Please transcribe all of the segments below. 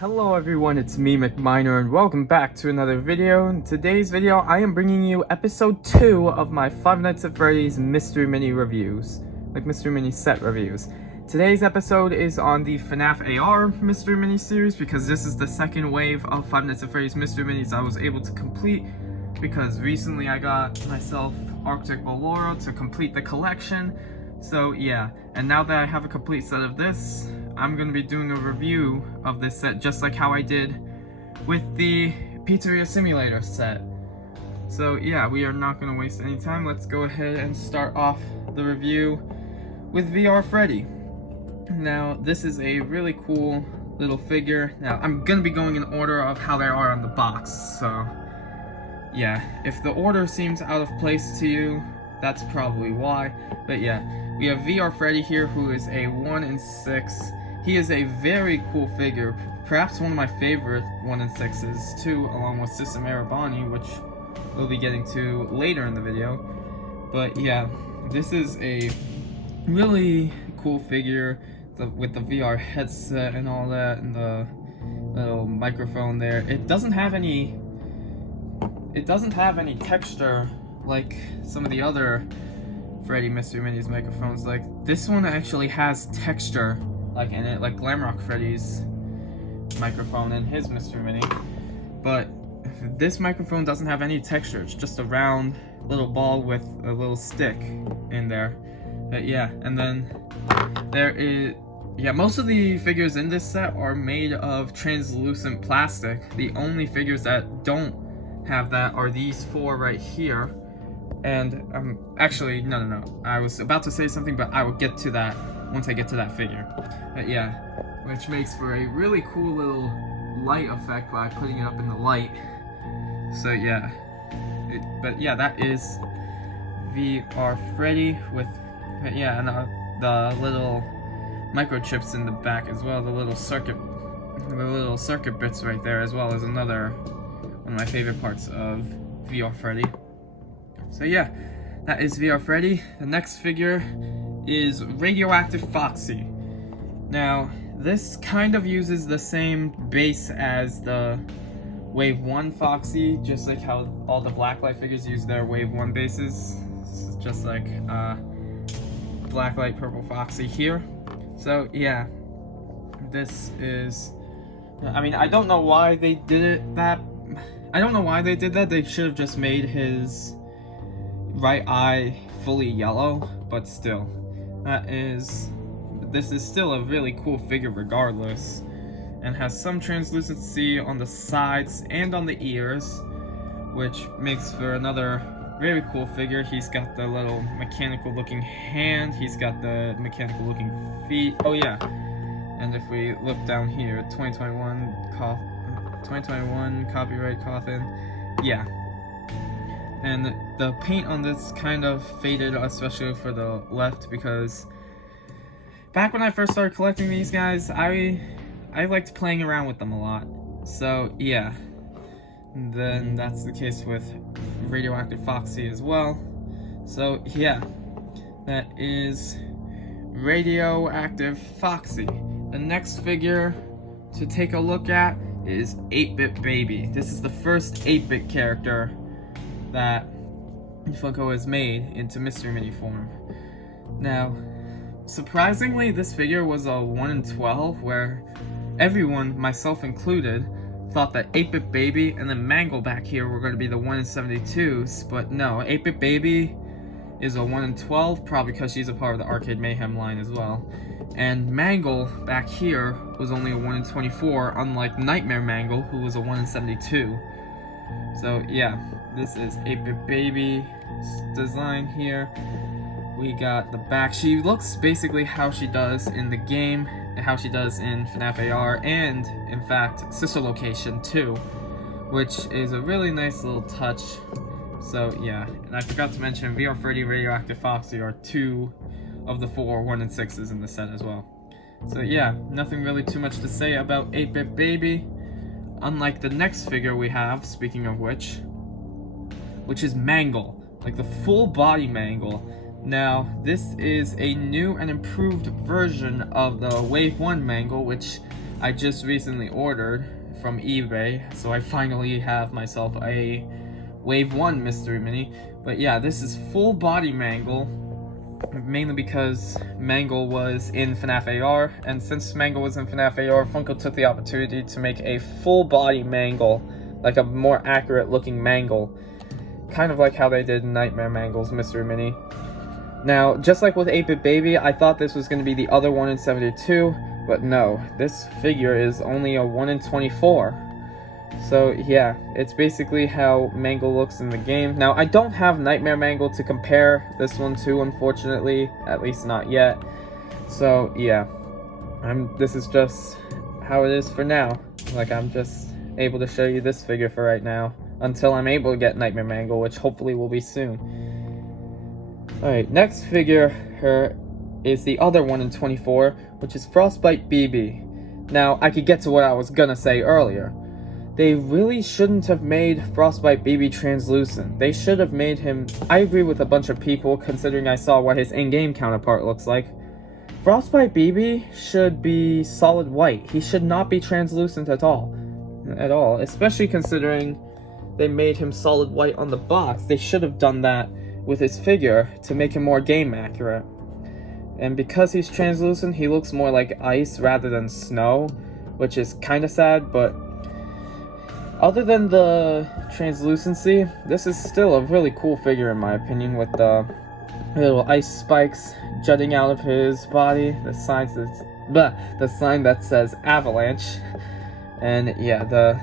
Hello everyone, it's me, McMiner, and welcome back to another video. In today's video, I am bringing you episode 2 of my Five Nights at Freddy's Mystery Mini reviews. Like Mystery Mini set reviews. Today's episode is on the FNAF AR Mystery Mini series because this is the second wave of Five Nights at Freddy's Mystery Minis I was able to complete because recently I got myself Arctic Ballora to complete the collection. So yeah, and now that I have a complete set of this, I'm going to be doing a review of this set just like how I did with the Pizzeria Simulator set. So yeah, we are not going to waste any time. Let's go ahead and start off the review with VR Freddy. Now, this is a really cool little figure. Now, I'm going to be going in order of how they are on the box. So yeah, if the order seems out of place to you, that's probably why. But yeah, we have VR Freddy here, who is a 1 in 6. He is a very cool figure, perhaps one of my favorite 1 in 6s too, along with Sister Marabani, which we'll be getting to later in the video. But yeah, this is a really cool figure with the VR headset and all that, and the little microphone there. It doesn't have any texture like some of the other Freddy Mystery Minis microphones. Like this one actually has texture, like in it, like Glamrock Freddy's microphone and his Mystery Mini. But this microphone doesn't have any texture. It's just a round little ball with a little stick in there. But yeah, and then there is, yeah, most of the figures in this set are made of translucent plastic. The only figures that don't have that are these 4 right here. And actually, no. I was about to say something, but I will get to that once I get to that figure. But yeah, which makes for a really cool little light effect by putting it up in the light. So yeah, but yeah, that is VR Freddy with, yeah, and the little microchips in the back as well. The little circuit bits right there as well as another one of my favorite parts of VR Freddy. So yeah, that is VR Freddy. The next figure is Radioactive Foxy. Now, this kind of uses the same base as the Wave 1 Foxy, just like how all the Blacklight figures use their Wave 1 bases. It's just like Blacklight Purple Foxy here. So yeah, this is, I mean, I don't know why they did that. They should have just made his right eye fully yellow, but still, this is still a really cool figure regardless, and has some translucency on the sides and on the ears, which makes for another very cool figure. He's got the little mechanical looking hand, he's got the mechanical looking feet. Oh yeah, and if we look down here, 2021 copyright coffin, yeah. And the paint on this kind of faded, especially for the left, because back when I first started collecting these guys, I liked playing around with them a lot. So yeah, and then that's the case with Radioactive Foxy as well. So yeah, that is Radioactive Foxy. The next figure to take a look at is 8-Bit Baby. This is the first 8-bit character that Funko has made into Mystery Mini form. Now, surprisingly, this figure was a 1 in 12, where everyone, myself included, thought that 8-Bit Baby and then Mangle back here were going to be the 1 in 72s, but no, 8-Bit Baby is a 1 in 12, probably because she's a part of the Arcade Mayhem line as well. And Mangle back here was only a 1 in 24, unlike Nightmare Mangle, who was a 1 in 72. So yeah, this is 8-Bit Baby's design here. We got the back. She looks basically how she does in the game, how she does in FNAF AR, and in fact, Sister Location too, which is a really nice little touch. So yeah, and I forgot to mention VR Freddy, Radioactive Foxy are 2 of the 4 1 in 6s in the set as well. So yeah, nothing really too much to say about 8-Bit Baby. Unlike the next figure we have, speaking of which is Mangle, like the full body Mangle. Now, this is a new and improved version of the Wave 1 Mangle, which I just recently ordered from eBay, so I finally have myself a Wave 1 Mystery Mini. But yeah, this is full body Mangle, mainly because Mangle was in FNAF AR, and since Mangle was in FNAF AR, Funko took the opportunity to make a full body Mangle, like a more accurate looking Mangle, kind of like how they did Nightmare Mangle's Mystery Mini. Now, just like with 8-Bit Baby, I thought this was going to be the other 1 in 72, but no, this figure is only a 1 in 24. So yeah, it's basically how Mangle looks in the game. Now, I don't have Nightmare Mangle to compare this one to, unfortunately, at least not yet. So yeah, this is just how it is for now. Like, I'm just able to show you this figure for right now, until I'm able to get Nightmare Mangle, which hopefully will be soon. Alright, next figure here is the other 1 in 24, which is Frostbite BB. Now, I could get to what I was gonna say earlier. They really shouldn't have made Frostbite BB translucent. They should have made him... I agree with a bunch of people, considering I saw what his in-game counterpart looks like. Frostbite BB should be solid white. He should not be translucent at all. Especially considering they made him solid white on the box. They should have done that with his figure to make him more game accurate. And because he's translucent, he looks more like ice rather than snow, which is kind of sad, but other than the translucency, this is still a really cool figure in my opinion, with the little ice spikes jutting out of his body, the sign that says avalanche, and yeah, the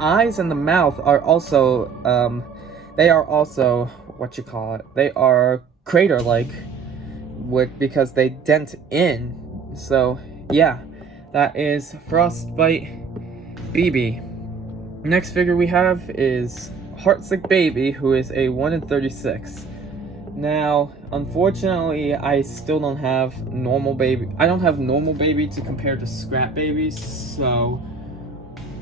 eyes and the mouth are also they are also they are crater-like, because they dent in. So yeah, that is Frostbite BB. Next figure we have is Heartsick Baby, who is a 1 in 36. Now, unfortunately, I still don't have normal baby. I don't have normal baby to compare to Scrap Baby, so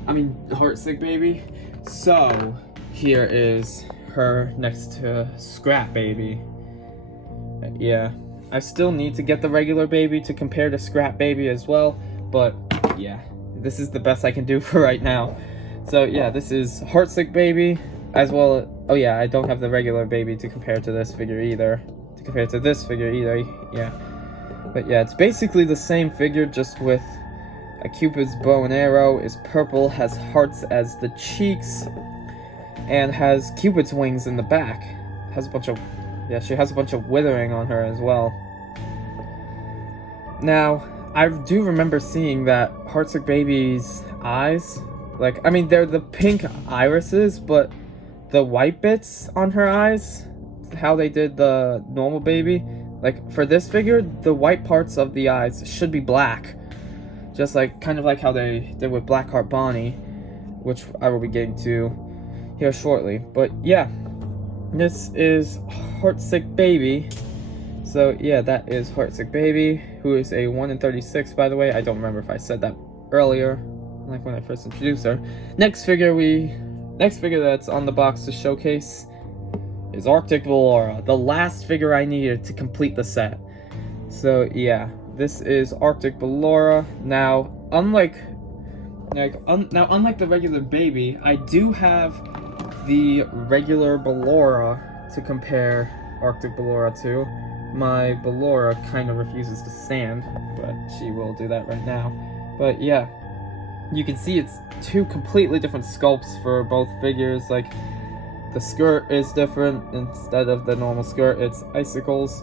Heartsick Baby. So here is her next to Scrap Baby. Yeah, I still need to get the regular baby to compare to Scrap Baby as well, but yeah, this is the best I can do for right now. So yeah, this is Heartsick Baby, as well. Oh yeah, I don't have the regular baby to compare to this figure either. Yeah, but yeah, it's basically the same figure, just with a Cupid's bow and arrow, is purple, has hearts as the cheeks, and has Cupid's wings in the back. She has a bunch of withering on her as well. Now, I do remember seeing that Heartsick Baby's eyes, they're the pink irises, but the white bits on her eyes, how they did the normal baby, for this figure, the white parts of the eyes should be black. Just kind of like how they did with Blackheart Bonnie, which I will be getting to here shortly. But yeah, this is Heartsick Baby. So yeah, that is Heartsick Baby, who is a 1 in 36, by the way. I don't remember if I said that earlier, when I first introduced her. Next figure that's on the box to showcase is Arctic Ballora, the last figure I needed to complete the set. So yeah, this is Arctic Ballora. Now, unlike the regular baby, I do have the regular Ballora to compare Arctic Ballora to. My Ballora kind of refuses to stand, but she will do that right now. But yeah, you can see it's two completely different sculpts for both figures. The skirt is different. Instead of the normal skirt, it's icicles.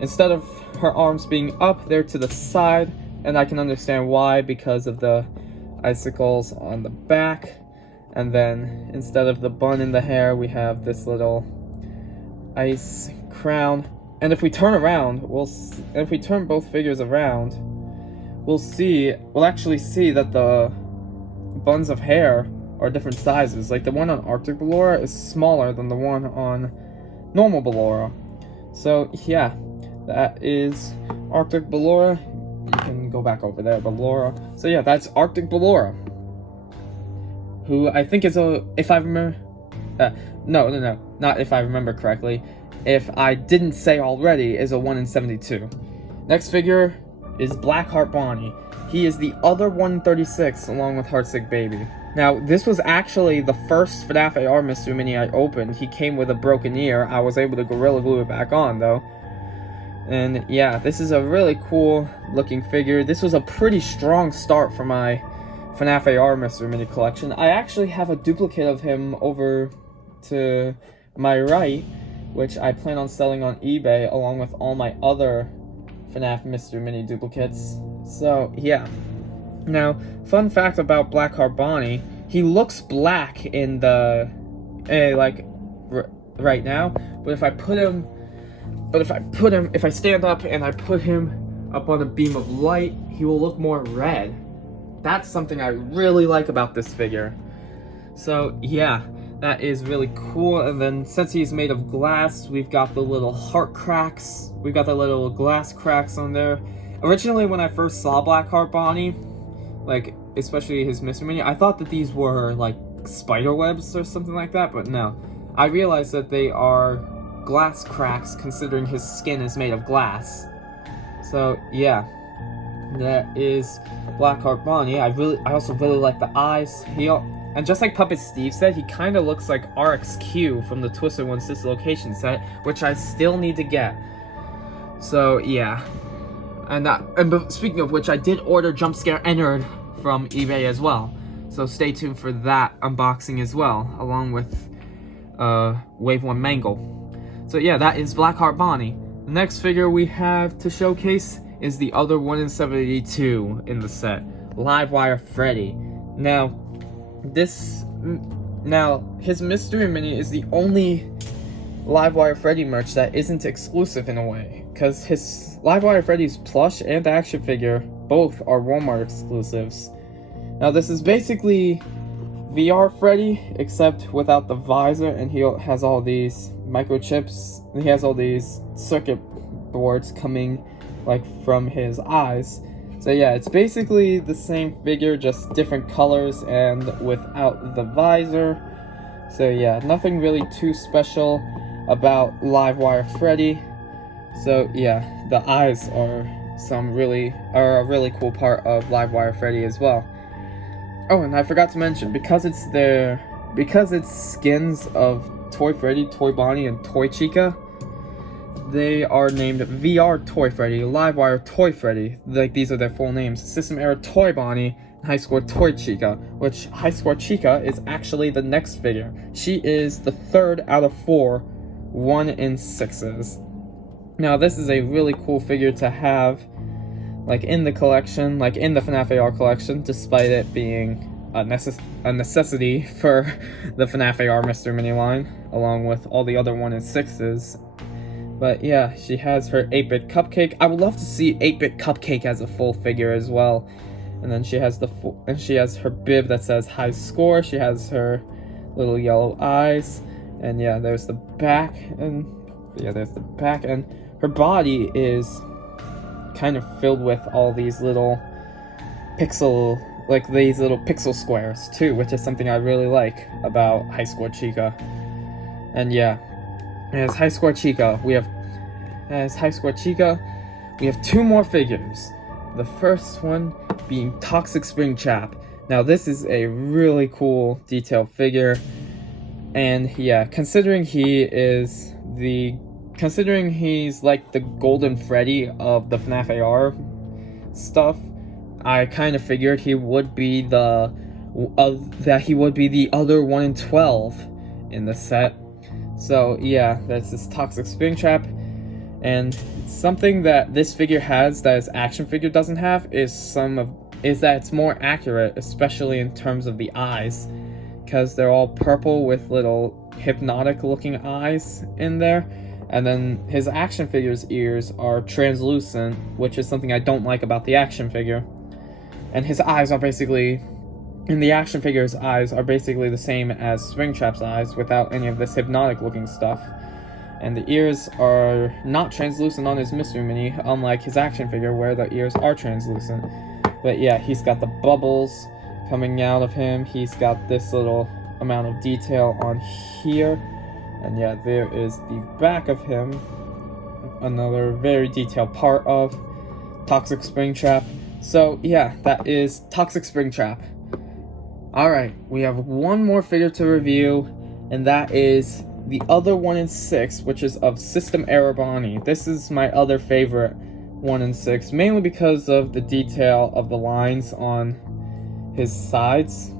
Instead of her arms being up, they're to the side, and I can understand why, because of the icicles on the back. And then instead of the bun in the hair, we have this little ice crown. And if we turn around, if we turn both figures around, we'll actually see that the buns of hair are different sizes. The one on Arctic Ballora is smaller than the one on normal Ballora. So yeah, that is Arctic Ballora. You can go back over there, Ballora. So yeah, that's Arctic Ballora, who I think is if I remember, not if I remember correctly, if I didn't say already, is a 1 in 72. Next figure is Blackheart Bonnie. He is the other 136 along with Heartsick Baby. Now, this was actually the first FNAF AR mystery mini I opened. He came with a broken ear. I was able to Gorilla Glue it back on, though. And yeah, this is a really cool looking figure. This was a pretty strong start for my FNAF AR mystery mini collection. I actually have a duplicate of him over to my right, which I plan on selling on eBay along with all my other FNAF mystery mini duplicates. So yeah. Now, fun fact about Blackheart Bonnie, he looks black in the, right now, but if I stand up and I put him up on a beam of light, he will look more red. That's something I really like about this figure. So yeah, that is really cool. And then since he's made of glass, we've got the little heart cracks. We've got the little glass cracks on there. Originally, when I first saw Blackheart Bonnie, like, especially his mystery mini, I thought that these were, like, spider webs or something like that, but no. I realized that they are glass cracks, considering his skin is made of glass. So, yeah. That is Blackheart Bonnie. I also really like the eyes. And just like Puppet Steve said, he kind of looks like RXQ from the Twisted One's Dislocation set, which I still need to get. So, yeah. And speaking of which, I did order Jump Scare Ennard from eBay as well. So stay tuned for that unboxing as well, along with Wave 1 Mangle. So yeah, that is Blackheart Bonnie. The next figure we have to showcase is the other 1 in 72 in the set, Livewire Freddy. Now, his mystery mini is the only Livewire Freddy merch that isn't exclusive in a way, because his Livewire Freddy's plush and action figure both are Walmart exclusives. Now this is basically VR Freddy, except without the visor, and he has all these microchips. He has all these circuit boards coming like from his eyes. So yeah, it's basically the same figure, just different colors and without the visor. So yeah, nothing really too special about Livewire Freddy. So yeah, the eyes are a really cool part of Livewire Freddy as well. Oh, and I forgot to mention, because it's skins of Toy Freddy, Toy Bonnie, and Toy Chica, they are named VR Toy Freddy, Livewire Toy Freddy. Like, these are their full names. System Era Toy Bonnie, and High Score Toy Chica, which High Score Chica is actually the next figure. She is the third out of 4 1 in 6s. Now, this is a really cool figure to have, like, in the collection, like in the FNAF AR collection, despite it being a necessity for the FNAF AR Mystery Mini line, along with all the other 1 in 6s. But yeah, she has her 8-bit Cupcake. I would love to see 8-bit Cupcake as a full figure as well. And then she has her bib that says high score. She has her little yellow eyes. And yeah, there's the back, and her body is kind of filled with all these little pixel squares too, which is something I really like about High Score Chica. And yeah, as High Score Chica, we have 2 more figures. The first one being Toxic Springtrap. Now this is a really cool detailed figure, and yeah, considering he's like the Golden Freddy of the FNAF AR stuff, I kind of figured he would be the other 1 in 12 in the set. So yeah, that's this Toxic Springtrap, and something that this figure has that his action figure doesn't have is that it's more accurate, especially in terms of the eyes, because they're all purple with little hypnotic looking eyes in there. And then his action figure's ears are translucent, which is something I don't like about the action figure. And his eyes are basically, the action figure's eyes are basically the same as Springtrap's eyes without any of this hypnotic looking stuff. And the ears are not translucent on his mystery mini, unlike his action figure where the ears are translucent. But yeah, he's got the bubbles coming out of him. He's got this little amount of detail on here. And yeah, there is the back of him. Another very detailed part of Toxic Springtrap. So yeah, that is Toxic Springtrap. Alright, we have one more figure to review, and that is the other 1 in 6, which is of System Error Bonnie. This is my other favorite 1 in 6, mainly because of the detail of the lines on his sides.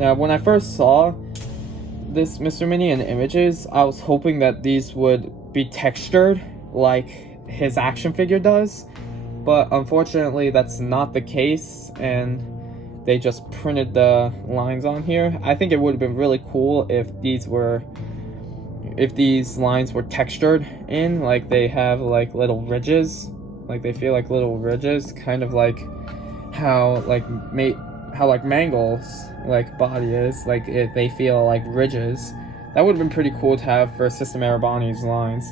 Now, when I first saw this Mr. Mini in images, I was hoping that these would be textured like his action figure does, but unfortunately that's not the case, and they just printed the lines on here. I think it would have been really cool if these lines were textured in, like they have like little ridges, like they feel like little ridges, kind of like how Mangle's like body is, like they feel like ridges. That would have been pretty cool to have for System Error Bonnie's lines.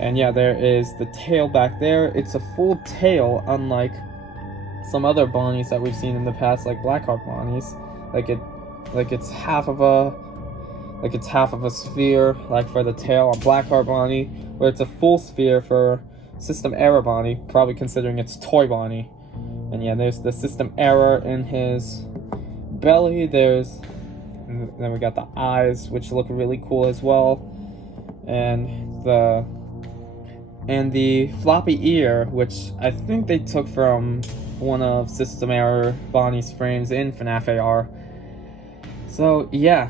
And yeah, there is the tail back there. It's a full tail, unlike some other Bonnies that we've seen in the past, like Blackheart Bonnies. It's half of a sphere, like for the tail on Blackheart Bonnie, where it's a full sphere for System Error Bonnie, probably considering it's Toy Bonnie. And yeah, there's the System Error in his belly. And then we got the eyes, which look really cool as well, and the floppy ear, which I think they took from one of System Error Bonnie's frames in FNAF AR. So yeah,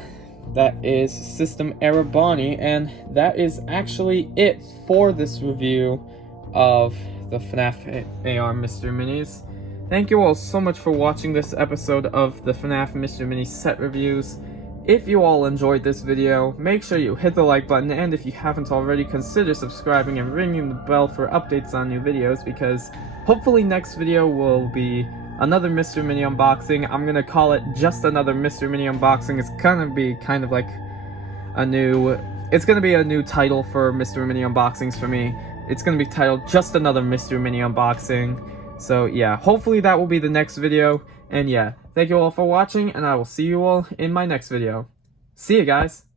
that is System Error Bonnie, and that is actually it for this review of the FNAF AR Mr. Minis. Thank you all so much for watching this episode of the FNAF Mr. Mini set reviews. If you all enjoyed this video, make sure you hit the like button, and if you haven't already, consider subscribing and ringing the bell for updates on new videos, because hopefully next video will be another Mr. Mini unboxing. I'm gonna call it just another Mr. Mini unboxing. It's gonna be kind of like it's gonna be a new title for Mr. Mini unboxings for me. It's gonna be titled just another Mr. Mini unboxing. So yeah, hopefully that will be the next video. And yeah, thank you all for watching, and I will see you all in my next video. See you guys!